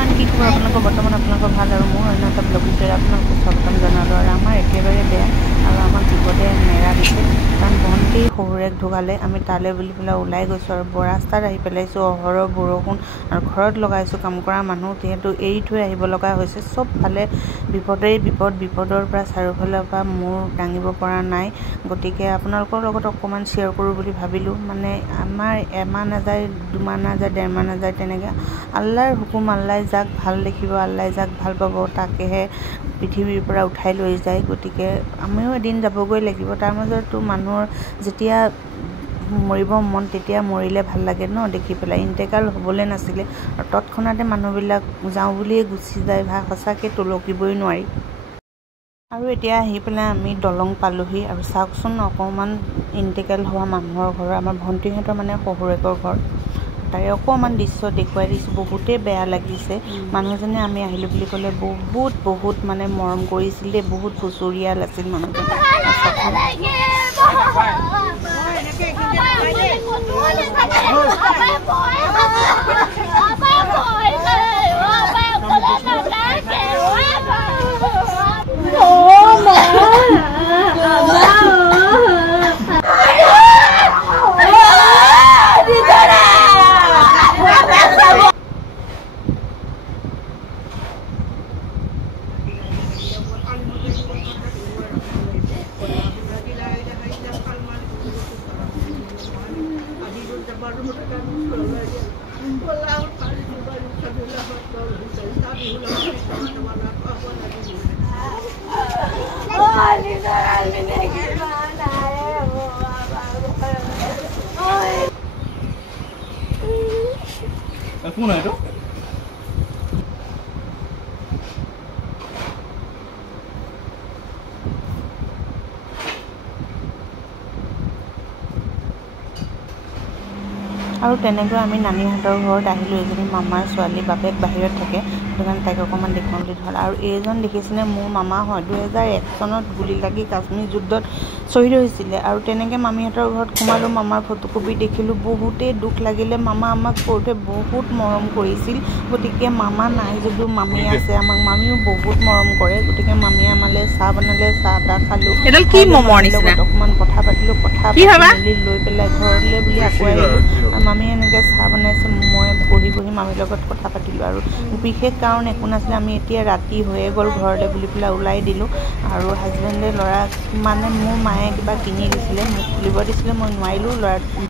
everyone কি খবৰ আপোনালোকৰ বৰ্তমান আপোনালোকৰ ভাল আৰু মোৰ অন্য এটা ব্লগ ভিডিঅ'ত আপোনালোকক স্বাগতম জনালোঁ আৰু আমাৰ একেবাৰে বেয়া আৰু আমাক বিপদে নেৰা দিছে কাৰণ ভণ্টি শহুৰেক ঢুকালে আমি তালৈ বুলি পেলাই ওলাই গৈছোঁ আৰু ৰাস্তাত আহি পেলাইছোঁ অহৰহ বৰষুণ আৰু ঘৰত লগাইছোঁ কাম কৰা মানুহ যিহেতু এৰি থৈ আহিব লগা হৈছে চবফালে বিপদেই বিপদৰ পৰা চাৰিওফালৰ পৰা মূৰ দাঙিব পৰা নাই গতিকে আপোনালোকৰ লগত অকণমান শ্বেয়াৰ কৰোঁ বুলি ভাবিলোঁ মানে আমাৰ এমাহ নাযায় দুমাহ নাযায় ডেৰমাহ নাযায় তেনেকৈ আল্লাহৰ হুকুম আল্লাহ যাক ভাল দেখিব আল্লাহ যাক ভাল পাব তাকেহে পৃথিৱীৰ পৰা উঠাই লৈ যায় গতিকে আমিও এদিন যাবগৈ লাগিব তাৰ মাজতো মানুহৰ যেতিয়া মৰিব মন তেতিয়া মৰিলে ভাল লাগে ন দেখি পেলাই ইন্তেকাল হ'বলৈ নাছিলে আৰু তৎক্ষণাতে মানুহবিলাক যাওঁ বুলিয়ে গুচি যায় সঁচাকৈ তুলকিবই নোৱাৰি আৰু এতিয়া আহি পেলাই আমি দলং পালোহি আৰু চাওকচোন অকণমান ইন্তেকাল হোৱা মানুহৰ ঘৰ আমাৰ ভণ্টিহঁতৰ মানে শহুৰেকৰ ঘৰ তাৰে অকণমান দৃশ্য দেখুৱাই দিছোঁ বহুতেই বেয়া লাগিছে মানুহজনে আমি আহিলোঁ বুলি ক'লে বহুত মানে মৰম কৰিছিল দেই বহুত খুচুৰিয়াল আছিল মানুহজন কোন এইটো আৰু তেনেকৈ আমি নানীহঁতৰ ঘৰত আহিলোঁ এজনী মামাৰ ছোৱালী বাপেক বাহিৰত থাকে সেইটো কাৰণে তাইক অকণমান দেখুৱাম বুলি ধৰা আৰু এইজন দেখিছেনে মোৰ মামা হয় 2001 চনত গুলি লাগি কাশ্মীৰ যুদ্ধত শ্বহীদ হৈছিলে আৰু তেনেকৈ মামীহঁতৰ ঘৰত সোমালোঁ মামাৰ ফটোকপি দেখিলোঁ বহুতেই দুখ লাগিলে মামা আমাক সৰুতে বহুত মৰম কৰিছিল গতিকে মামা নাই যদিও মামী আছে আমাক মামীও বহুত মৰম কৰে গতিকে মামীয়ে আমালৈ চাহ বনালে চাহ তাহ খালোঁ অকণমান কথা পাতিলোঁ কথা পাতি লৈ পেলাই ঘৰলৈ বুলি আকৌ আহিলোঁ মামী এনেকৈ চাহ বনাইছে মই বহি মামীৰ লগত কথা পাতিলোঁ আৰু বিশেষ কাৰণ একো নাছিলে আমি এতিয়া ৰাতি হৈয়ে গ'ল ঘৰলৈ বুলি পেলাই ওলাই দিলোঁ আৰু হাজবেণ্ডে ল'ৰাক মানে মোৰ মায়ে কিবা কিনি দিছিলে মোক খুলিব দিছিলে মই নোৱাৰিলোঁ ল'ৰা